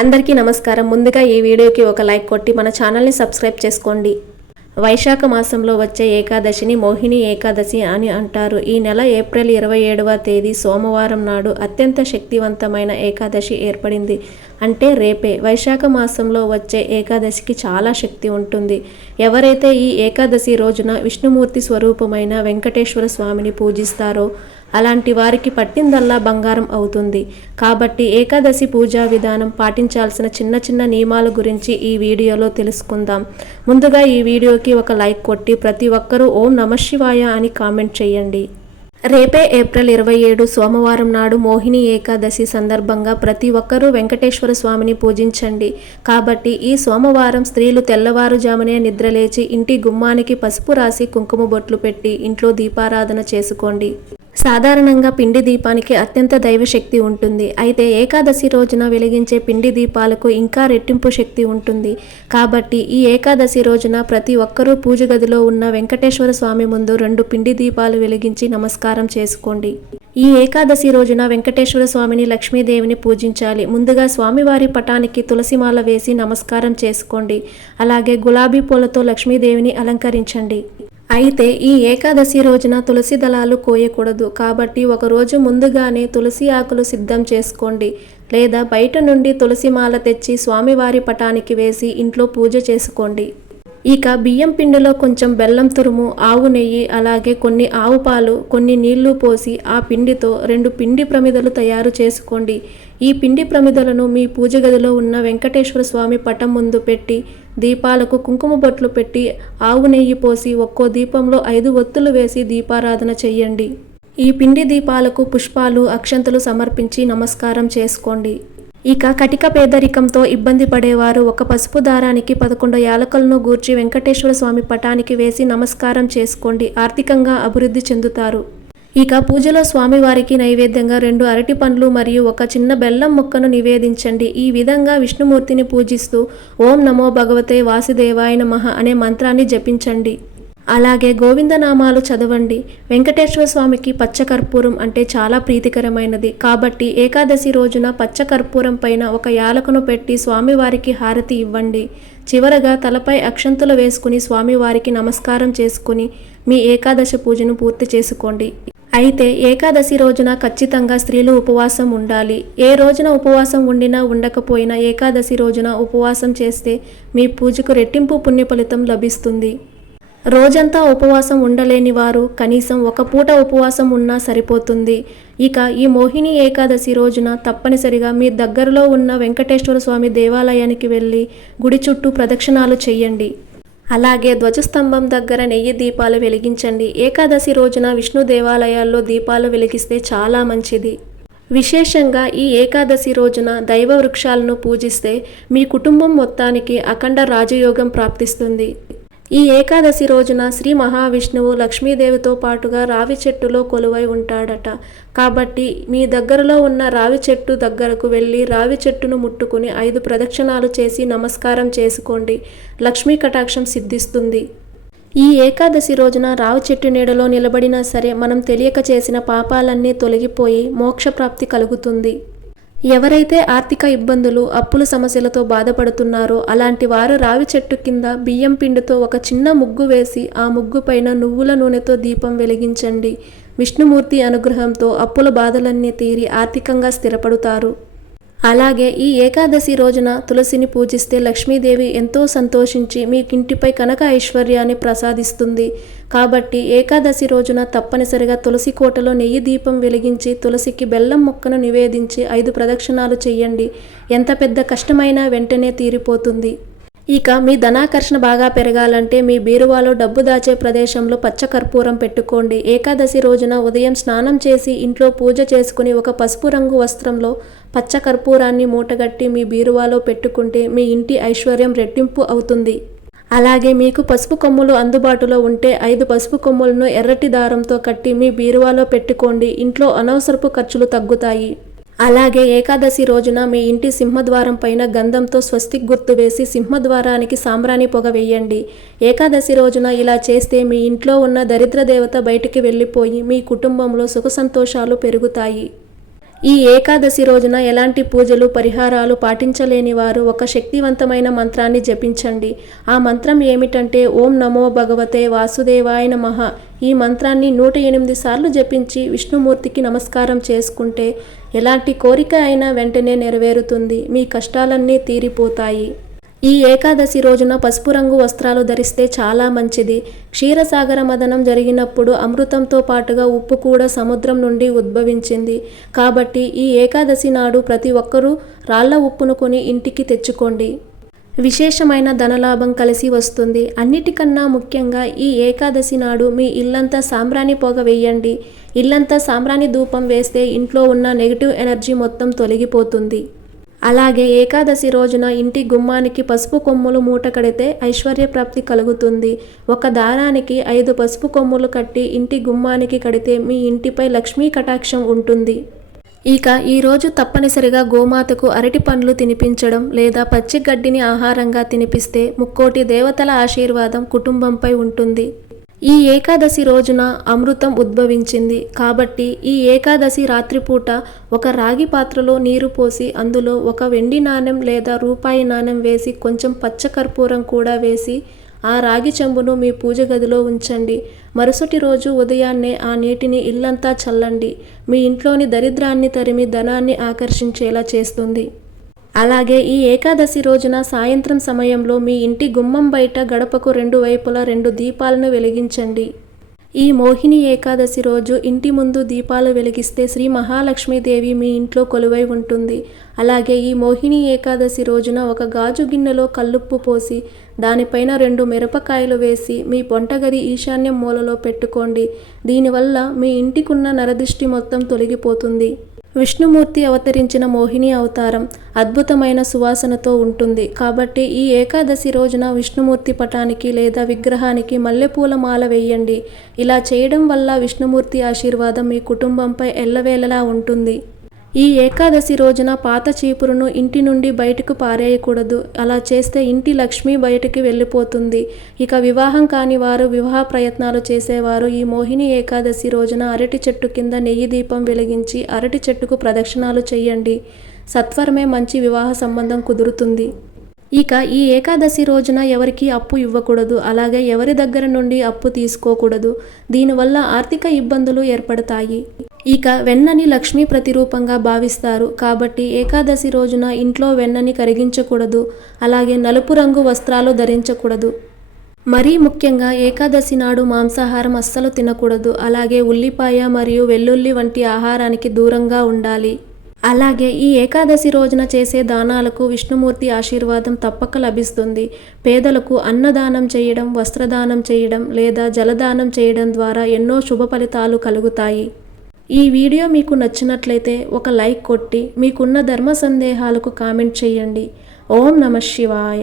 అందరికీ నమస్కారం. ముందుగా ఈ వీడియోకి ఒక లైక్ కొట్టి మన ఛానల్ని సబ్స్క్రైబ్ చేసుకోండి. వైశాఖ మాసంలో వచ్చే ఏకాదశిని మోహిని ఏకాదశి అని అంటారు. ఈ నెల ఏప్రిల్ 27వ తేదీ సోమవారం నాడు అత్యంత శక్తివంతమైన ఏకాదశి ఏర్పడింది. అంటే రేపే. వైశాఖ మాసంలో వచ్చే ఏకాదశికి చాలా శక్తి ఉంటుంది. ఎవరైతే ఈ ఏకాదశి రోజున విష్ణుమూర్తి స్వరూపమైన వెంకటేశ్వర స్వామిని పూజిస్తారో అలాంటి వారికి పట్టిందల్లా బంగారం అవుతుంది. కాబట్టి ఏకాదశి పూజా విధానం పాటించాల్సిన చిన్న చిన్న నియమాల గురించి ఈ వీడియోలో తెలుసుకుందాం. ముందుగా ఈ వీడియోకి ఒక లైక్ కొట్టి ప్రతి ఒక్కరూ ఓం నమఃశివాయ అని కామెంట్ చేయండి. రేపే ఏప్రిల్ 27 సోమవారం నాడు మోహిని ఏకాదశి సందర్భంగా ప్రతి ఒక్కరూ వెంకటేశ్వర స్వామిని పూజించండి. కాబట్టి ఈ సోమవారం స్త్రీలు తెల్లవారుజామునే నిద్రలేచి ఇంటి గుమ్మానికి పసుపు రాసి కుంకుమ బొట్లు పెట్టి ఇంట్లో దీపారాధన చేసుకోండి. సాధారణంగా పిండి దీపానికి అత్యంత దైవశక్తి ఉంటుంది. అయితే ఏకాదశి రోజున వెలిగించే పిండి దీపాలకు ఇంకా రెట్టింపు శక్తి ఉంటుంది. కాబట్టి ఈ ఏకాదశి రోజున ప్రతి ఒక్కరూ పూజ గదిలో ఉన్న వెంకటేశ్వర స్వామి ముందు 2 పిండి దీపాలు వెలిగించి నమస్కారం చేసుకోండి. ఈ ఏకాదశి రోజున వెంకటేశ్వర స్వామిని లక్ష్మీదేవిని పూజించాలి. ముందుగా స్వామివారి పటానికి తులసిమాల వేసి నమస్కారం చేసుకోండి. అలాగే గులాబీ పూలతో లక్ష్మీదేవిని అలంకరించండి. అయితే ఈ ఏకాదశి రోజున తులసి దళాలు కోయకూడదు. కాబట్టి ఒకరోజు ముందుగానే తులసి ఆకులు సిద్ధం చేసుకోండి. లేదా బయట నుండి తులసి మాల తెచ్చి స్వామివారి పటానికి వేసి ఇంట్లో పూజ చేసుకోండి. ఇక బియ్యం పిండిలో కొంచెం బెల్లం తురుము, ఆవు నెయ్యి, అలాగే కొన్ని ఆవు పాలు, కొన్ని నీళ్లు పోసి ఆ పిండితో 2 పిండి ప్రమిదలు తయారు చేసుకోండి. ఈ పిండి ప్రమిదలను మీ పూజ గదిలో ఉన్న వెంకటేశ్వర స్వామి పటం ముందు పెట్టి దీపాలకు కుంకుమ బొట్లు పెట్టి ఆవు నెయ్యి పోసి ఒక్కో దీపంలో 5 ఒత్తులు వేసి దీపారాధన చెయ్యండి. ఈ పిండి దీపాలకు పుష్పాలు, అక్షంతలు సమర్పించి నమస్కారం చేసుకోండి. ఇక కటిక పేదరికంతో ఇబ్బంది పడేవారు ఒక పసుపు దారానికి 11 యాలకులను గూర్చి వెంకటేశ్వర స్వామి పటానికి వేసి నమస్కారం చేసుకోండి. ఆర్థికంగా అభివృద్ధి చెందుతారు. ఇక పూజలో స్వామివారికి నైవేద్యంగా 2 అరటి పండ్లు మరియు ఒక చిన్న బెల్లం ముక్కను నివేదించండి. ఈ విధంగా విష్ణుమూర్తిని పూజిస్తూ ఓం నమో భగవతే వాసుదేవాయ నమః అనే మంత్రాన్ని జపించండి. అలాగే గోవిందనామాలు చదవండి. వెంకటేశ్వర స్వామికి పచ్చకర్పూరం అంటే చాలా ప్రీతికరమైనది. కాబట్టి ఏకాదశి రోజున పచ్చకర్పూరం పైన ఒక యాలకును పెట్టి స్వామివారికి హారతి ఇవ్వండి. చివరగా తలపై అక్షంతులు వేసుకుని స్వామివారికి నమస్కారం చేసుకుని మీ ఏకాదశి పూజను పూర్తి చేసుకోండి. అయితే ఏకాదశి రోజున ఖచ్చితంగా స్త్రీలు ఉపవాసం ఉండాలి. ఏ రోజున ఉపవాసం ఉండినా ఉండకపోయినా ఏకాదశి రోజున ఉపవాసం చేస్తే మీ పూజకు రెట్టింపు పుణ్య ఫలితం లభిస్తుంది. రోజంతా ఉపవాసం ఉండలేని వారు కనీసం ఒక పూట ఉపవాసం ఉన్నా సరిపోతుంది. ఇక ఈ మోహిని ఏకాదశి రోజున తప్పనిసరిగా మీ దగ్గరలో ఉన్న వెంకటేశ్వర స్వామి దేవాలయానికి వెళ్ళి గుడి చుట్టూ ప్రదక్షిణాలు చెయ్యండి. అలాగే ధ్వజస్తంభం దగ్గర నెయ్యి దీపాలు వెలిగించండి. ఏకాదశి రోజున విష్ణు దేవాలయాల్లో దీపాలు వెలిగిస్తే చాలా మంచిది. విశేషంగా ఈ ఏకాదశి రోజున దైవ వృక్షాలను పూజిస్తే మీ కుటుంబం మొత్తానికి అఖండ రాజయోగం ప్రాప్తిస్తుంది. ఈ ఏకాదశి రోజున శ్రీ మహావిష్ణువు లక్ష్మీదేవితో పాటుగా రావి చెట్టులో కొలువై ఉంటాడట. కాబట్టి మీ దగ్గరలో ఉన్న రావి చెట్టు దగ్గరకు వెళ్ళి రావి చెట్టును ముట్టుకుని 5 ప్రదక్షిణాలు చేసి నమస్కారం చేసుకోండి. లక్ష్మీ కటాక్షం సిద్ధిస్తుంది. ఈ ఏకాదశి రోజున రావి చెట్టు నీడలో నిలబడినా సరే మనం తెలియక చేసిన పాపాలన్నీ తొలగిపోయి మోక్షప్రాప్తి కలుగుతుంది. ఎవరైతే ఆర్థిక ఇబ్బందులు, అప్పుల సమస్యలతో బాధపడుతున్నారో అలాంటి వారు రావి చెట్టు కింద బియ్యం పిండితో ఒక చిన్న ముగ్గు వేసి ఆ ముగ్గు పైన నువ్వుల నూనెతో దీపం వెలిగించండి. విష్ణుమూర్తి అనుగ్రహంతో అప్పుల బాధలన్నీ తీరి ఆర్థికంగా స్థిరపడుతారు. అలాగే ఈ ఏకాదశి రోజున తులసిని పూజిస్తే లక్ష్మీదేవి ఎంతో సంతోషించి మీకింటిపై కనక ఐశ్వర్యాన్ని ప్రసాదిస్తుంది. కాబట్టి ఏకాదశి రోజున తప్పనిసరిగా తులసి కోటలో నెయ్యి దీపం వెలిగించి తులసికి బెల్లం ముక్కను నివేదించి 5 ప్రదక్షిణాలు చెయ్యండి. ఎంత పెద్ద కష్టమైనా వెంటనే తీరిపోతుంది. ఇక మీ ధనాకర్షణ బాగా పెరగాలంటే మీ బీరువాలో డబ్బు దాచే ప్రదేశంలో పచ్చకర్పూరం పెట్టుకోండి. ఏకాదశి రోజున ఉదయం స్నానం చేసి ఇంట్లో పూజ చేసుకుని ఒక పసుపు రంగు వస్త్రంలో పచ్చకర్పూరాన్ని మూటగట్టి మీ బీరువాలో పెట్టుకుంటే మీ ఇంటి ఐశ్వర్యం రెట్టింపు అవుతుంది. అలాగే మీకు పసుపు కొమ్ములు అందుబాటులో ఉంటే 5 పసుపు కొమ్ములను ఎర్రటి దారంతో కట్టి మీ బీరువాలో పెట్టుకోండి. ఇంట్లో అనవసరపు ఖర్చులు తగ్గుతాయి. అలాగే ఏకాదశి రోజున మీ ఇంటి సింహద్వారం పైన గంధంతో స్వస్తిక్ గుర్తు వేసి సింహద్వారానికి సాంబ్రాణి పొగ వేయండి. ఏకాదశి రోజున ఇలా చేస్తే మీ ఇంట్లో ఉన్న దరిద్ర దేవత బయటికి వెళ్ళిపోయి మీ కుటుంబంలో సుఖ సంతోషాలు పెరుగుతాయి. ఈ ఏకాదశి రోజున ఎలాంటి పూజలు పరిహారాలు పాటించలేని వారు ఒక శక్తివంతమైన మంత్రాన్ని జపించండి. ఆ మంత్రం ఏమిటంటే ఓం నమో భగవతే వాసుదేవాయ నమః. ఈ మంత్రాన్ని 108 సార్లు జపించి విష్ణుమూర్తికి నమస్కారం చేసుకుంటే ఎలాంటి కోరిక అయినా వెంటనే నెరవేరుతుంది. మీ కష్టాలన్నీ తీరిపోతాయి. ఈ ఏకాదశి రోజున పసుపు రంగు వస్త్రాలు ధరిస్తే చాలా మంచిది. క్షీరసాగర మదనం జరిగినప్పుడు అమృతంతో పాటుగా ఉప్పు కూడా సముద్రం నుండి ఉద్భవించింది. కాబట్టి ఈ ఏకాదశి నాడు ప్రతి ఒక్కరూ రాళ్ల ఉప్పును కొని ఇంటికి తెచ్చుకోండి. విశేషమైన ధనలాభం కలిసి వస్తుంది. అన్నిటికన్నా ముఖ్యంగా ఈ ఏకాదశి నాడు మీ ఇల్లంతా సాంబ్రాణి పొగ వేయండి. ఇల్లంతా సాంబ్రాణి ధూపం వేస్తే ఇంట్లో ఉన్న నెగిటివ్ ఎనర్జీ మొత్తం తొలగిపోతుంది. అలాగే ఏకాదశి రోజున ఇంటి గుమ్మానికి పసుపు కొమ్ములు మూట కడితే ఐశ్వర్య ప్రాప్తి కలుగుతుంది. ఒక దారానికి 5 పసుపు కొమ్ములు కట్టి ఇంటి గుమ్మానికి కడితే మీ ఇంటిపై లక్ష్మీ కటాక్షం ఉంటుంది. ఇక ఈరోజు తప్పనిసరిగా గోమాతకు అరటి పండ్లు తినిపించడం లేదా పచ్చి గడ్డిని ఆహారంగా తినిపిస్తే ముక్కోటి దేవతల ఆశీర్వాదం కుటుంబంపై ఉంటుంది. ఈ ఏకాదశి రోజున అమృతం ఉద్భవించింది కాబట్టి ఈ ఏకాదశి రాత్రిపూట ఒక రాగి పాత్రలో నీరు పోసి అందులో ఒక వెండి నాణెం లేదా రూపాయి నాణెం వేసి కొంచెం పచ్చకర్పూరం కూడా వేసి ఆ రాగి చెంబును మీ పూజ గదిలో ఉంచండి. మరుసటి రోజు ఉదయాన్నే ఆ నీటిని ఇల్లంతా చల్లండి. మీ ఇంట్లోని దరిద్రాన్ని తరిమి ధనాన్ని ఆకర్షించేలా చేస్తుంది. అలాగే ఈ ఏకాదశి రోజున సాయంత్రం సమయంలో మీ ఇంటి గుమ్మం బయట గడపకు 2 వైపులా 2 దీపాలను వెలిగించండి. ఈ మోహిని ఏకాదశి రోజు ఇంటి ముందు దీపాలు వెలిగిస్తే శ్రీ మహాలక్ష్మీదేవి మీ ఇంట్లో కొలువై ఉంటుంది. అలాగే ఈ మోహిని ఏకాదశి రోజున ఒక గాజు గిన్నెలో కల్లుప్పు పోసి దానిపైన 2 మిరపకాయలు వేసి మీ వంటగది ఈశాన్యం మూలలో పెట్టుకోండి. దీనివల్ల మీ ఇంటికున్న నరదిష్టి మొత్తం తొలగిపోతుంది. విష్ణుమూర్తి అవతరించిన మోహిని అవతారం అద్భుతమైన సువాసనతో ఉంటుంది. కాబట్టి ఈ ఏకాదశి రోజున విష్ణుమూర్తి పటానికి లేదా విగ్రహానికి మల్లెపూల మాల వేయండి. ఇలా చేయడం వల్ల విష్ణుమూర్తి ఆశీర్వాదం మీ కుటుంబంపై ఎల్లవేళలా ఉంటుంది. ఈ ఏకాదశి రోజున పాత చీపురును ఇంటి నుండి బయటకు పారేయకూడదు. అలా చేస్తే ఇంటి లక్ష్మి బయటికి వెళ్ళిపోతుంది. ఇక వివాహం కాని వారు, వివాహ ప్రయత్నాలు చేసేవారు ఈ మోహిని ఏకాదశి రోజున అరటి చెట్టు కింద నెయ్యి దీపం వెలిగించి అరటి చెట్టుకు ప్రదక్షిణాలు చేయండి. సత్వరమే మంచి వివాహ సంబంధం కుదురుతుంది. ఇక ఈ ఏకాదశి రోజున ఎవరికి అప్పు ఇవ్వకూడదు. అలాగే ఎవరి దగ్గర నుండి అప్పు తీసుకోకూడదు. దీనివల్ల ఆర్థిక ఇబ్బందులు ఏర్పడతాయి. ఇక వెన్నని లక్ష్మీ ప్రతిరూపంగా భావిస్తారు. కాబట్టి ఏకాదశి రోజున ఇంట్లో వెన్నని కరిగించకూడదు. అలాగే నలుపు రంగు వస్త్రాలు ధరించకూడదు. మరీ ముఖ్యంగా ఏకాదశి నాడు మాంసాహారం అస్సలు తినకూడదు. అలాగే ఉల్లిపాయ మరియు వెల్లుల్లి వంటి ఆహారానికి దూరంగా ఉండాలి. అలాగే ఈ ఏకాదశి రోజున చేసే దానాలకు విష్ణుమూర్తి ఆశీర్వాదం తప్పక లభిస్తుంది. పేదలకు అన్నదానం చేయడం, వస్త్రదానం చేయడం లేదా జలదానం చేయడం ద్వారా ఎన్నో శుభ ఫలితాలు కలుగుతాయి. ఈ వీడియో మీకు నచ్చినట్లయితే ఒక లైక్ కొట్టి మీకున్న ధర్మ సందేహాలకు కామెంట్ చేయండి. ఓం నమః శివాయ.